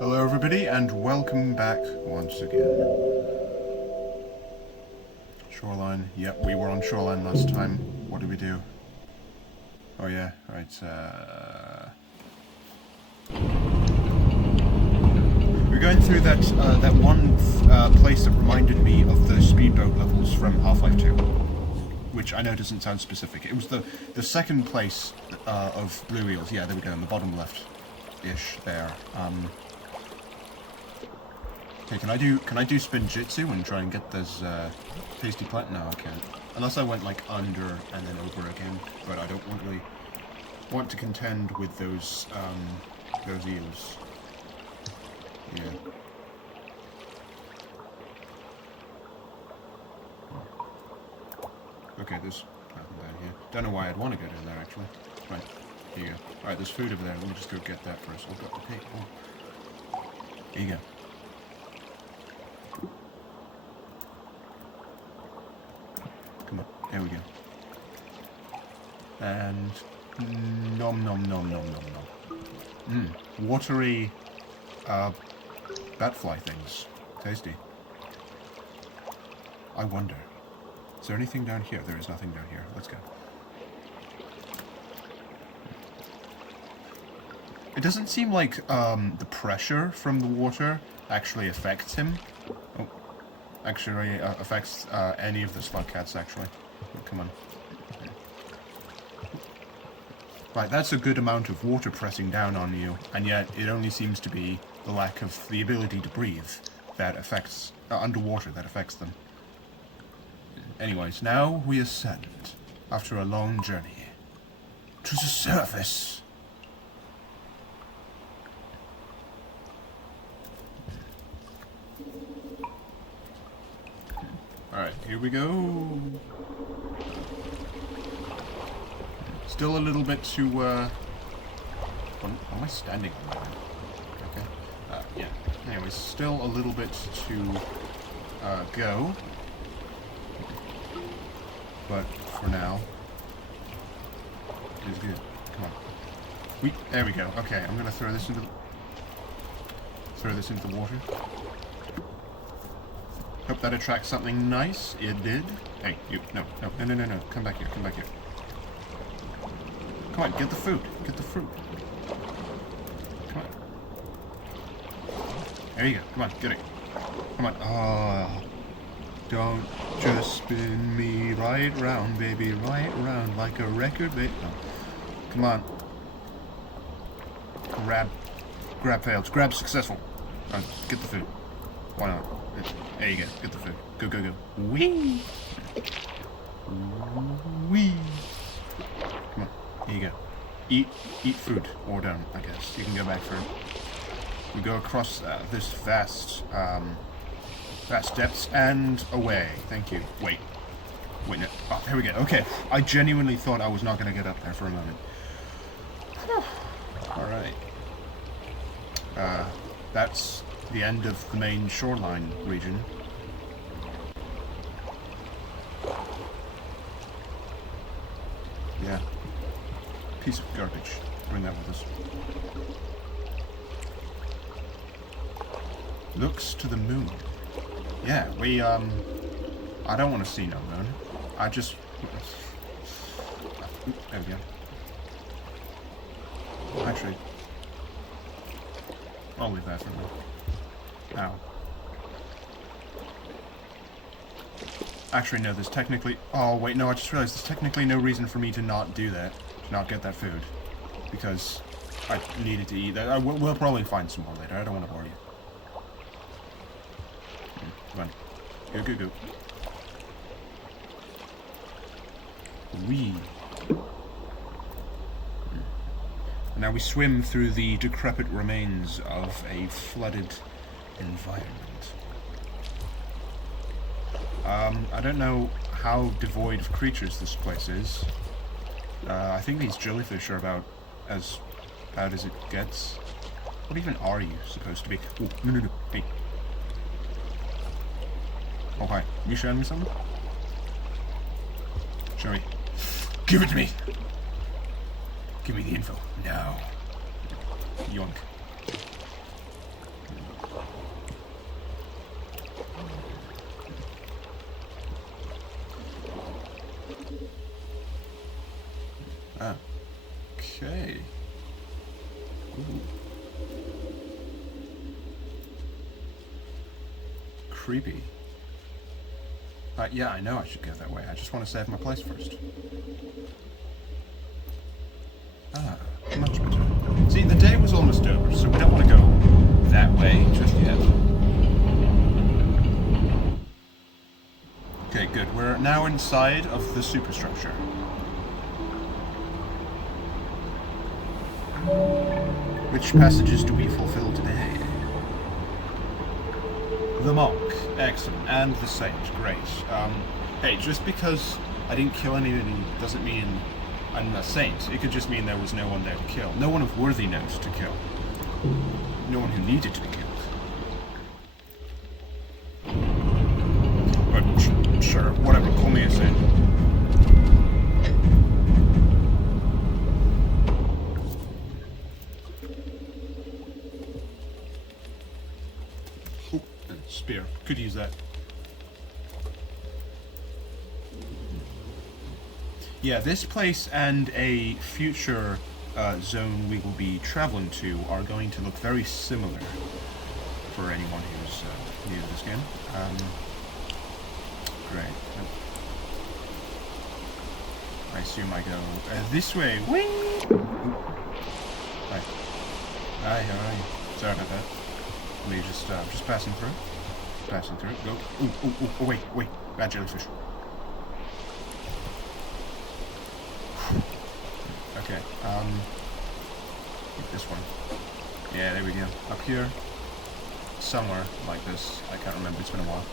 Hello everybody and welcome back once again. Shoreline, yep, we were on Shoreline last time. What did we do? Oh yeah, right, we're going through that one place that reminded me of the speedboat levels from Half-Life 2. Which I know doesn't sound specific. It was the second place of Blue Eels. Yeah, there we go, in the bottom left-ish there. Okay, can I do spin jitsu and try and get this tasty plant? No, I can't. Unless I went like under and then over again. But I don't really want to contend with those eels. Yeah. Okay, there's nothing down here. Don't know why I'd want to go down there actually. Right, here you go. Alright, there's food over there. Let me just go get that first. Oh, God, okay. Oh. Here you go. Come on, there we go. And nom nom nom nom nom nom. Watery batfly things. Tasty. I wonder. Is there anything down here? There is nothing down here. Let's go. It doesn't seem like the pressure from the water actually affects him. Oh. Actually affects any of the slug cats, actually. Oh, come on. Right, that's a good amount of water pressing down on you, and yet it only seems to be the lack of the ability to breathe that affects, underwater, that affects them. Anyways, now we ascend, after a long journey, to the surface. Alright, here we go. Still a little bit to, what am I standing on right now? Okay. Yeah. Anyways, still a little bit to, go. But, for now, it's good. Come on. There we go. Okay, I'm gonna throw this into the water. Hope that attracts something nice. It did. Hey, you. No. Come back here. Come back here. Come on, get the food. Get the fruit. Come on. There you go. Come on, get it. Come on. Oh, don't just spin me right round, baby. Right round like a record, baby. No. Come on. Grab failed. Grab successful. Come on, get the food. Why not? There you go. Get the food. Go, go, go. Whee! Whee! Come on. Here you go. Eat food. Or don't, I guess. You can go back for it. We go across this vast depths and away. Thank you. Wait, no. Oh, there we go. Okay. I genuinely thought I was not going to get up there for a moment. Alright. That's the end of the main shoreline region. Yeah. Piece of garbage. Bring that with us. Looks to the moon. Yeah, we, I don't want to see no moon. I just... There we go. Actually, I'll leave that for now. Ow. Actually, no, there's technically... Oh, wait, no, I just realized there's technically no reason for me to not do that. To not get that food. Because I needed to eat that. We'll probably find some more later. I don't want to bore you. Come on. Go, go, go. Whee. Now we swim through the decrepit remains of a flooded environment. I don't know how devoid of creatures this place is. I think these jellyfish are about as bad as it gets. What even are you supposed to be? Oh, no. Hey. Oh, hi. You showing me something? Show me. Give it to me! Give me the info. No. Yoink. Creepy. Yeah, I know I should go that way. I just want to save my place first. Ah, much better. See, the day was almost over, so we don't want to go that way just yet. Okay, good. We're now inside of the superstructure. Which passages do we fulfill today? The monk, excellent, and the saint, great. Hey, just because I didn't kill anybody doesn't mean I'm a saint. It could just mean there was no one there to kill. No one of worthy note to kill. No one who needed to be killed. But sure, whatever, call me a saint. Spear. Could use that. Yeah, this place and a future zone we will be traveling to are going to look very similar for anyone who's new to this game. Great. I assume I go this way. Wing! Hi. Hi, how are you? Sorry about that. Let me just passing through. Passing through. Go. Oh, wait. Bad jellyfish. Okay, this one. Yeah, there we go. Up here. Somewhere like this. I can't remember, it's been a while.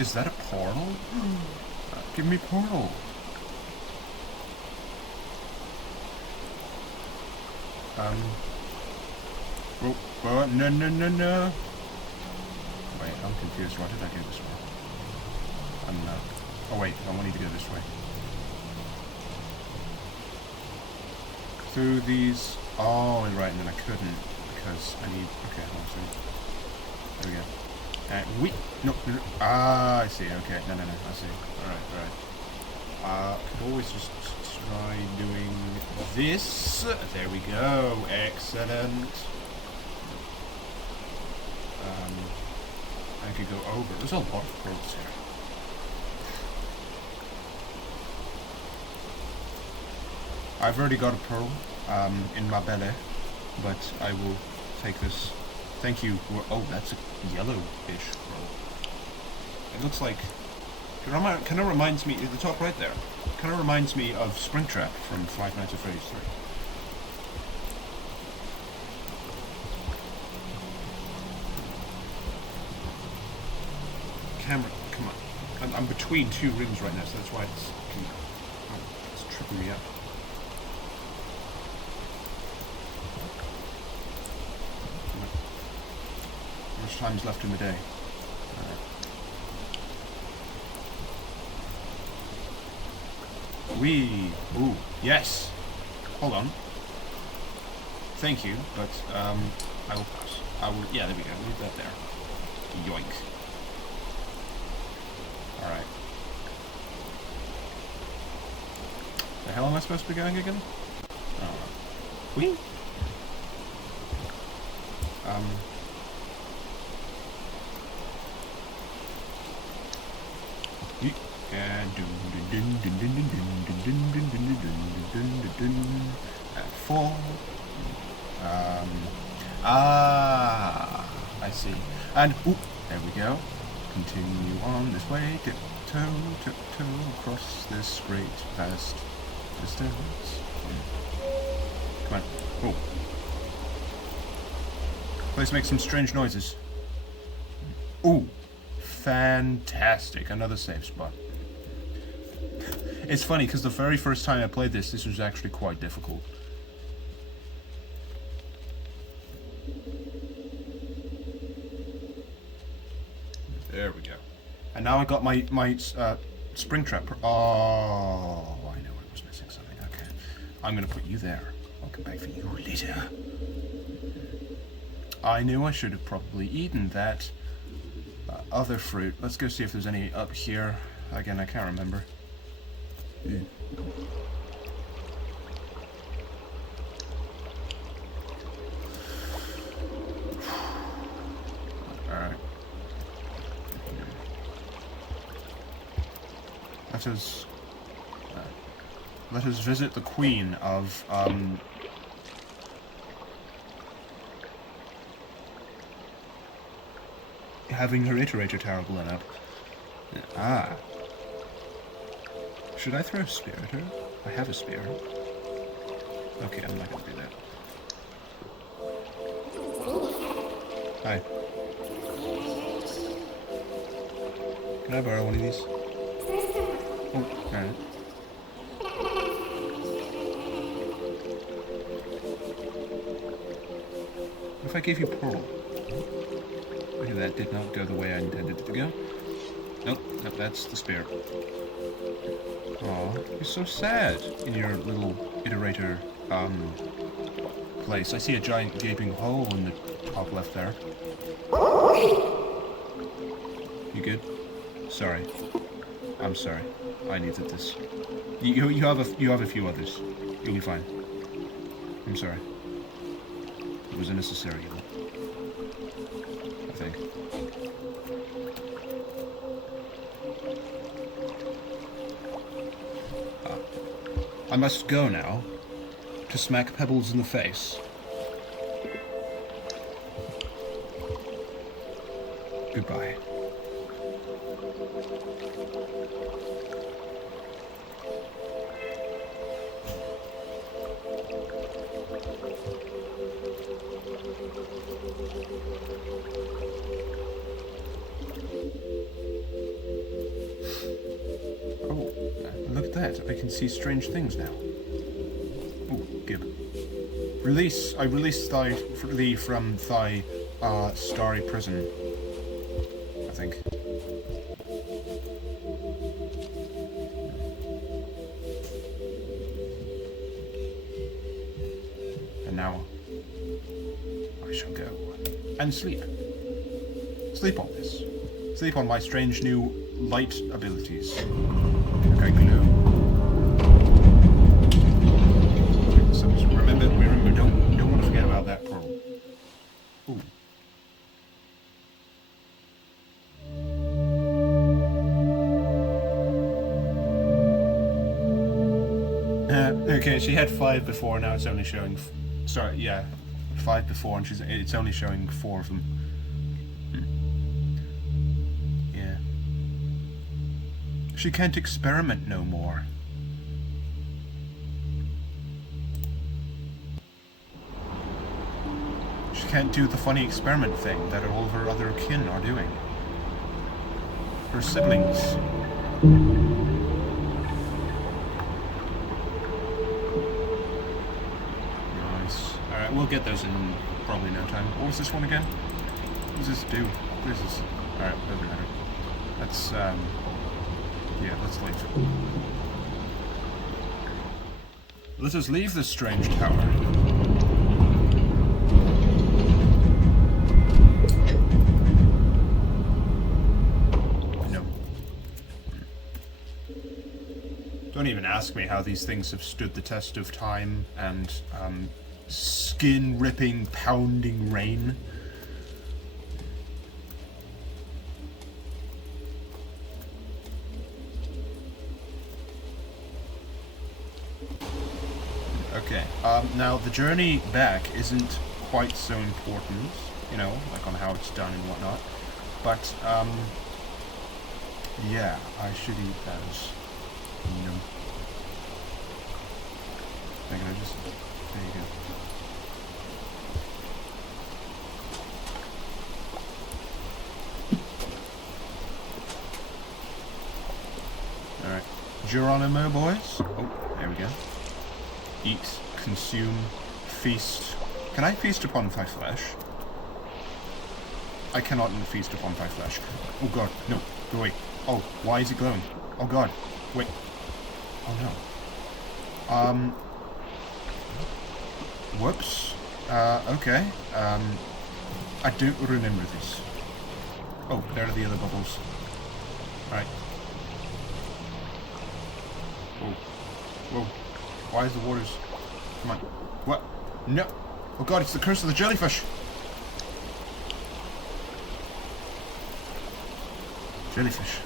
Is that a portal? Give me portal. Oh, no. Wait, I'm confused. Why did I go this way? I'm not. Oh, wait, I wanted to go this way. Through these. Oh, and right, and then I couldn't because I need. Okay, hold on a second. There we go. No. Ah, I see. Okay, no. I see. Alright. Could always just try doing this. There we go. Excellent. I could go over. There's a lot of pearls here. I've already got a pearl in my belly, but I will take this. Thank you. Oh, that's a yellowish pearl. It looks like. Kind of reminds me. At the top right there. Kind of reminds me of Springtrap from Five Nights at Freddy's 3. Camera, come on. I'm between two rooms right now, so that's why it's tripping me up. How much time is left in the day? Ooh, yes. Hold on. Thank you, but I will pass. Yeah, there we go. Leave that there. Yoink. Alright. The hell am I supposed to be going again? Oh. Whee! And four. I see. And there we go. Continue on this way. Tiptoe across this great vast distance. Come on. Oh. Place makes some strange noises. Ooh. Fantastic. Another safe spot. It's funny because the very first time I played this was actually quite difficult. There we go. And now I got my Springtrap. Oh, I know I was missing something. Okay. I'm going to put you there. I'll come back for you later. I knew I should have probably eaten that other fruit. Let's go see if there's any up here. Again, I can't remember. let us visit the queen of, having her iterator tower blown up. Ah. Should I throw a spear at her? I have a spear. Okay, I'm not gonna do that. Hi. Can I borrow one of these? Oh, alright. What if I gave you pearl? Okay, that did not go the way I intended it to go. Nope, that's the spear. Aw, you're so sad in your little iterator, place. I see a giant gaping hole in the top left there. You good? Sorry. I'm sorry. I needed this. You have a few others. You'll be fine. I'm sorry. It was a necessary evil. I think. I must go now to smack Pebbles in the face. Goodbye. Oh, look at that. I can see strange things now. Oh, Gib. I released thee from thy, starry prison. I think. And now, I shall go and sleep. Sleep on this. Sleep on my strange new light abilities. Okay, glue. So remember, don't want to forget about that pearl. Ooh. Okay, she had 5 before, now it's only showing... Sorry, yeah. 5 before, and it's only showing 4 of them. Yeah. She can't experiment no more. She can't do the funny experiment thing that all of her other kin are doing. Her siblings. We'll get those in probably no time. What was this one again? What does this do? What is this? Alright, doesn't matter. Let's, yeah, let's leave. Let us leave this strange tower. No. Don't even ask me how these things have stood the test of time and, skin-ripping, pounding rain. Okay, now the journey back isn't quite so important, you know, like on how it's done and whatnot, but, yeah, I should eat those. No. I'm gonna just... There you go. Alright. Geronimo, boys. Oh, there we go. Eat, consume, feast. Can I feast upon thy flesh? I cannot feast upon thy flesh. Oh god, no. Go away. Oh, why is it glowing? Oh god. Wait. Oh no. Whoops. Okay. I don't remember this. Oh, there are the other bubbles. Right. Whoa. Whoa. Why is the waters... Come on. What? No! Oh god, it's the curse of the jellyfish! Jellyfish.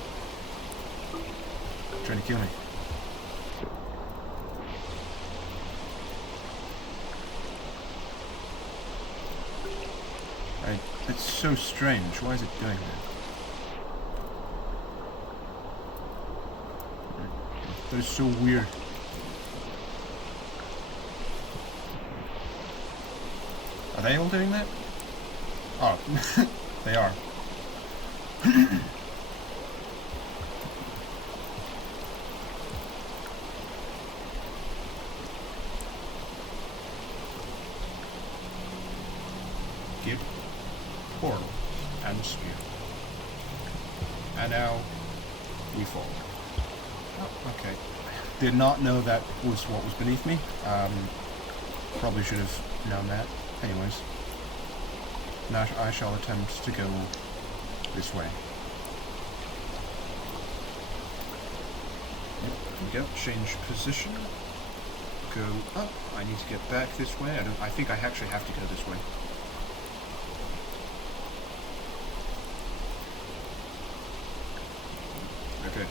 Trying to kill me. It's so strange. Why is it doing that? That is so weird. Are they all doing that? Oh, they are. Give portal and spear. And now we fall. Oh, okay. Did not know that was what was beneath me. Probably should have known that. Anyways. Now I shall attempt to go this way. Yep, there we go. Change position. Go up. I need to get back this way. I think I actually have to go this way. Okay.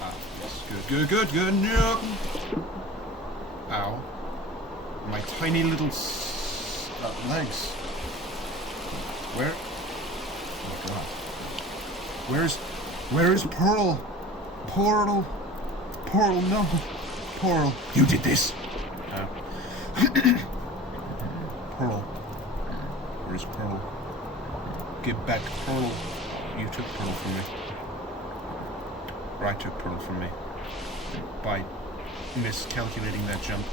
Ah, yes. Good. No! Ow. My tiny little legs. Where? Oh god. Where is Pearl? Portal, no. Pearl, you did this. Pearl. Where's Pearl? Give back Pearl. You took Pearl from me. Or I took Pearl from me. By miscalculating that jump.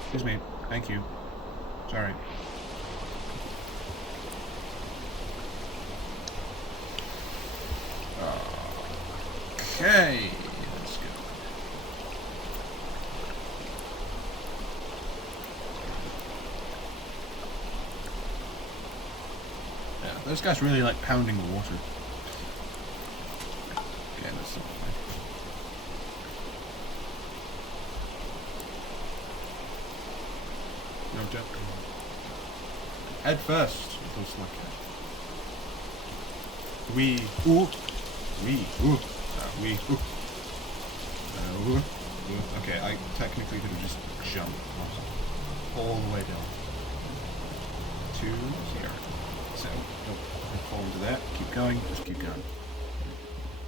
Excuse me. Thank you. Sorry. Okay. Let's go. Yeah, those guys really like pounding the water. Okay, that's not fine. No jump. Head first. It looks like that. We. Okay, I technically could have just jumped all the way down to here. So, nope, I fall into that. Keep going. Just keep going.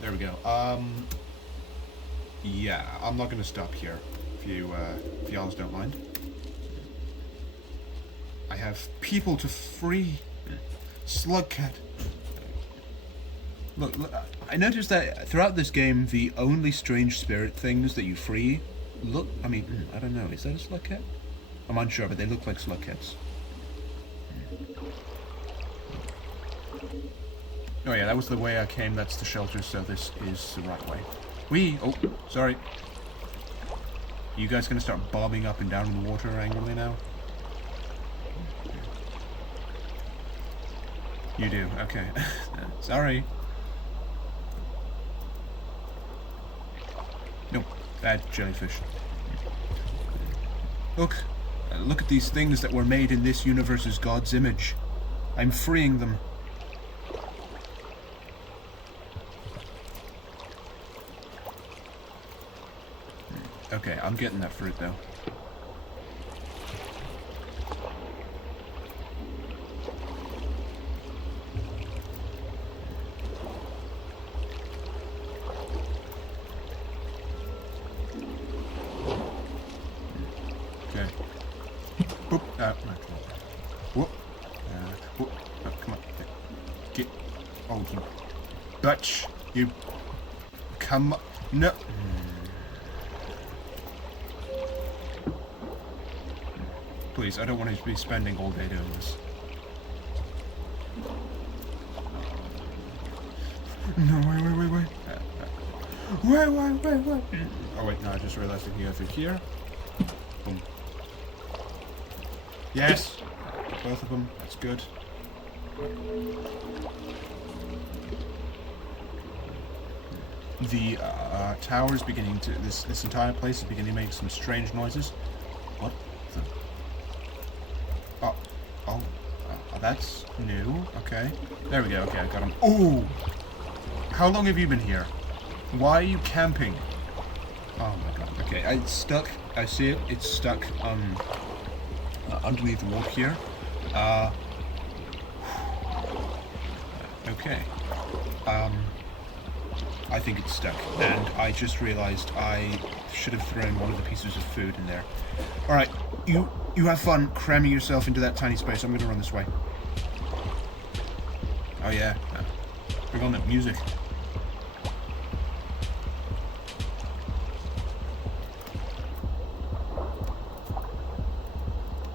There we go. Yeah, I'm not gonna stop here. If y'all don't mind. I have people to free. Slugcat. Look, I noticed that throughout this game, the only strange spirit things that you free look... I mean, I don't know. Is that a slugcat? I'm unsure, but they look like slugcats. Oh yeah, that was the way I came. That's the shelter, so this is the right way. Oh, sorry. You guys gonna start bobbing up and down in the water angrily now? You do, okay. Sorry. No, bad jellyfish. Look at these things that were made in this universe as God's image. I'm freeing them. Okay, I'm getting that fruit though. Boop. Okay. Whoop. Whoop. Oh, come on. Get. Oh, you bitch. You. Come on. No. Please, I don't want to be spending all day doing this. No, wait. Wait. Oh, wait, no, I just realized I can go through here. Boom. Yes! Both of them. That's good. The tower is beginning to... This entire place is beginning to make some strange noises. What the... Oh, that's new. Okay. There we go. Okay, I got him. Oh! How long have you been here? Why are you camping? Oh my god. Okay, it's stuck. I see it. It's stuck underneath the wall here. Okay. I think it's stuck, and I just realized I should have thrown one of the pieces of food in there. Alright, you have fun cramming yourself into that tiny space. I'm gonna run this way. Oh yeah. Bring on that music.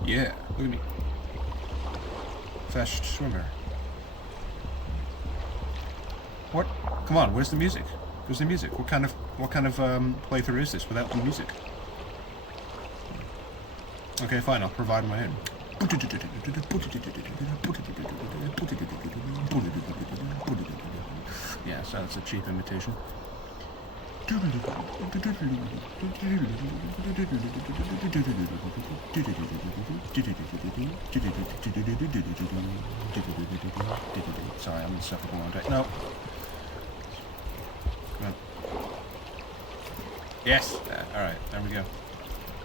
Yeah, look at me. Fast swimmer. What? Come on, where's the music? Where's the music? What kind of playthrough is this without the music? Okay, fine, I'll provide my own. Yeah, so that's a cheap imitation. Sorry, I'm insufferable all day. No. Come on. Yes! Alright, there we go.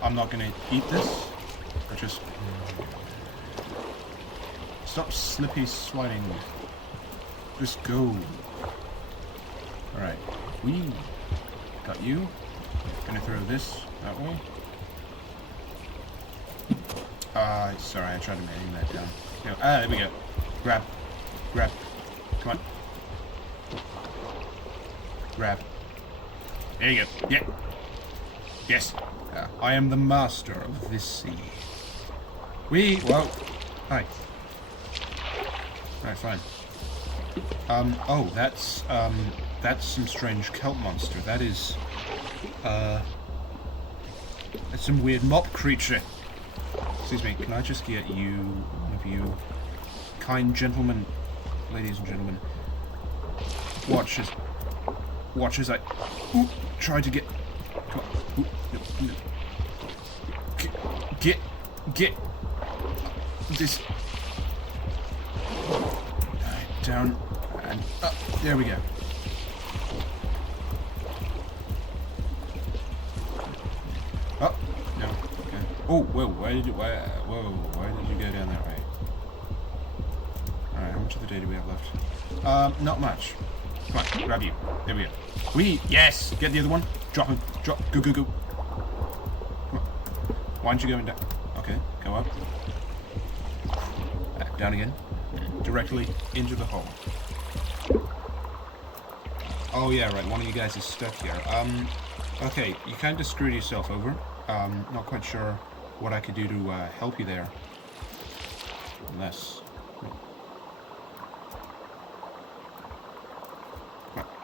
I'm not gonna eat this. Or just... Stop slippy sliding. Just go. Alright. Whee! Got you. Gonna throw this that way. Sorry, I tried to aim that down. No, there we go. Grab. Grab. Come on. Grab. There you go. Yeah. Yes. I am the master of this sea. Whoa. Hi. Alright, fine. Oh, that's some strange kelp monster. That is, that's some weird mop creature. Excuse me, can I just get you, one of you, kind gentlemen, ladies and gentlemen, watch as I, try to get, come on, no. Get, this, down, and up, there we go. Oh, no, okay. Oh, whoa, why did you go down that way? Alright, how much of the day do we have left? Not much. Come on, grab you. There we go. Yes! Get the other one. Drop him. Drop. Go. Come on. Why aren't you going down? Okay, go up. Down again. Directly into the hole. Oh yeah, right, one of you guys is stuck here. Okay, you kind of screwed yourself over. Not quite sure what I could do to help you there. Unless...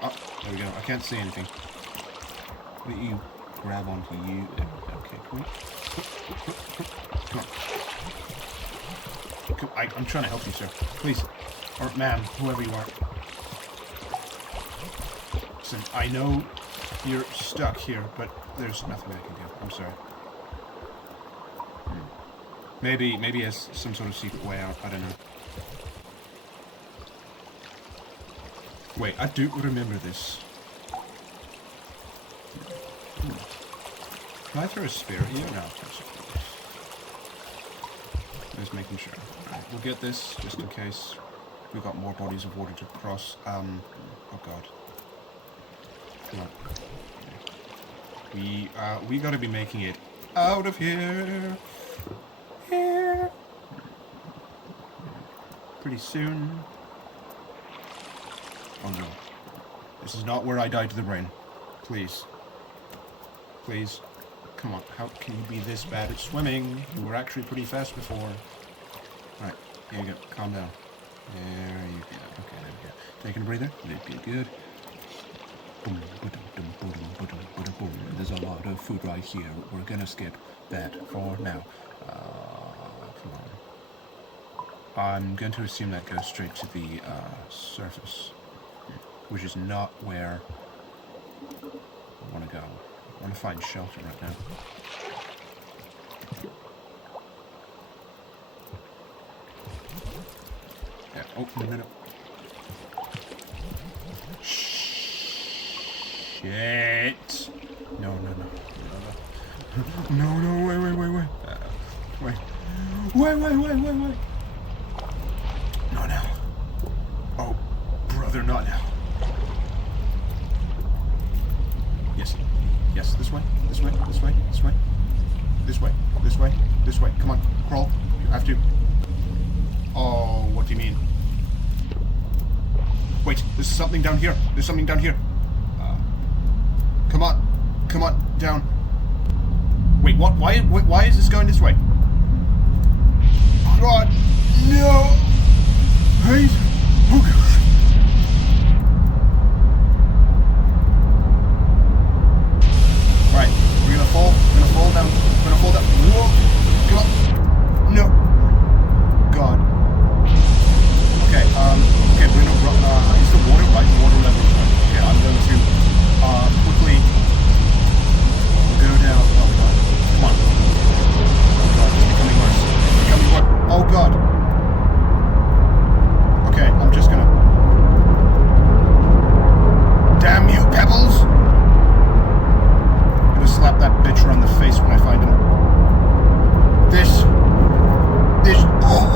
Oh, there we go. I can't see anything. What do you grab onto you? Okay, come on. I'm trying to help you, sir. Please. Or ma'am, whoever you are. Listen, I know you're stuck here, but there's nothing I can do. I'm sorry. Maybe he has some sort of secret way out. I don't know. Wait, I do remember this. Can I throw a spear here? No, of course. Just making sure. Alright, we'll get this just in case we've got more bodies of water to cross. Oh god. Come on. We gotta be making it out of here. Here. Pretty soon. Oh no. This is not where I died to the brain. Please. Please. Come on. How can you be this bad at swimming? You were actually pretty fast before. Alright. Here you go. Calm down. There you go. Okay, there we go. Taking a breather. Good. Boom, boom. There's a lot of food right here. We're gonna skip that for now. Come on. I'm going to assume that goes straight to the surface, which is not where I want to go. I want to find shelter right now. Yeah. Oh, no. Shh. Shit. No, no, no. No, no, wait. Wait. Not now. Oh, brother, not now. Yes, this way. Come on, crawl. You have to. Oh, what do you mean? Wait, there's something down here. Come on, down. Wait, what? Why is this going this way? God, no! Wait. Oh, God. Right, we're gonna fall down. Whoa! Come on. No. God. Okay, we're gonna, is the water right? The water level is right. Okay, I'm going to, quickly go down. Oh, God. Come on. Oh, God, it's becoming worse. Oh, God. Okay, I'm just gonna... Damn you, Pebbles! I'm gonna slap that bitch around the face when I find him. This... Oh!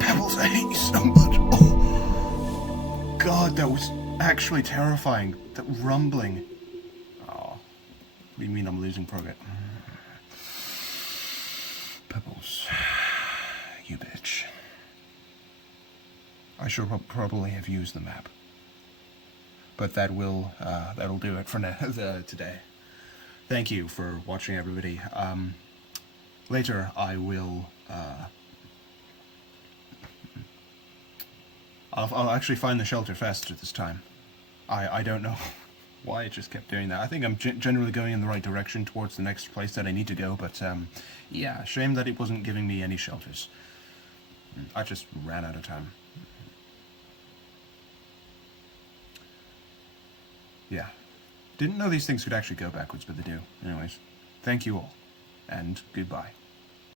Pebbles, I hate you so much. Oh! God, that was actually terrifying. That rumbling. Oh. What do you mean I'm losing progress? Pebbles. You bitch. I should probably have used the map. But that'll do it for today. Thank you for watching, everybody. Later I will I'll actually find the shelter faster this time. I don't know why it just kept doing that. I think I'm generally going in the right direction towards the next place that I need to go, but yeah, shame that it wasn't giving me any shelters. I just ran out of time. Yeah. Didn't know these things could actually go backwards, but they do. Anyways, thank you all, and goodbye.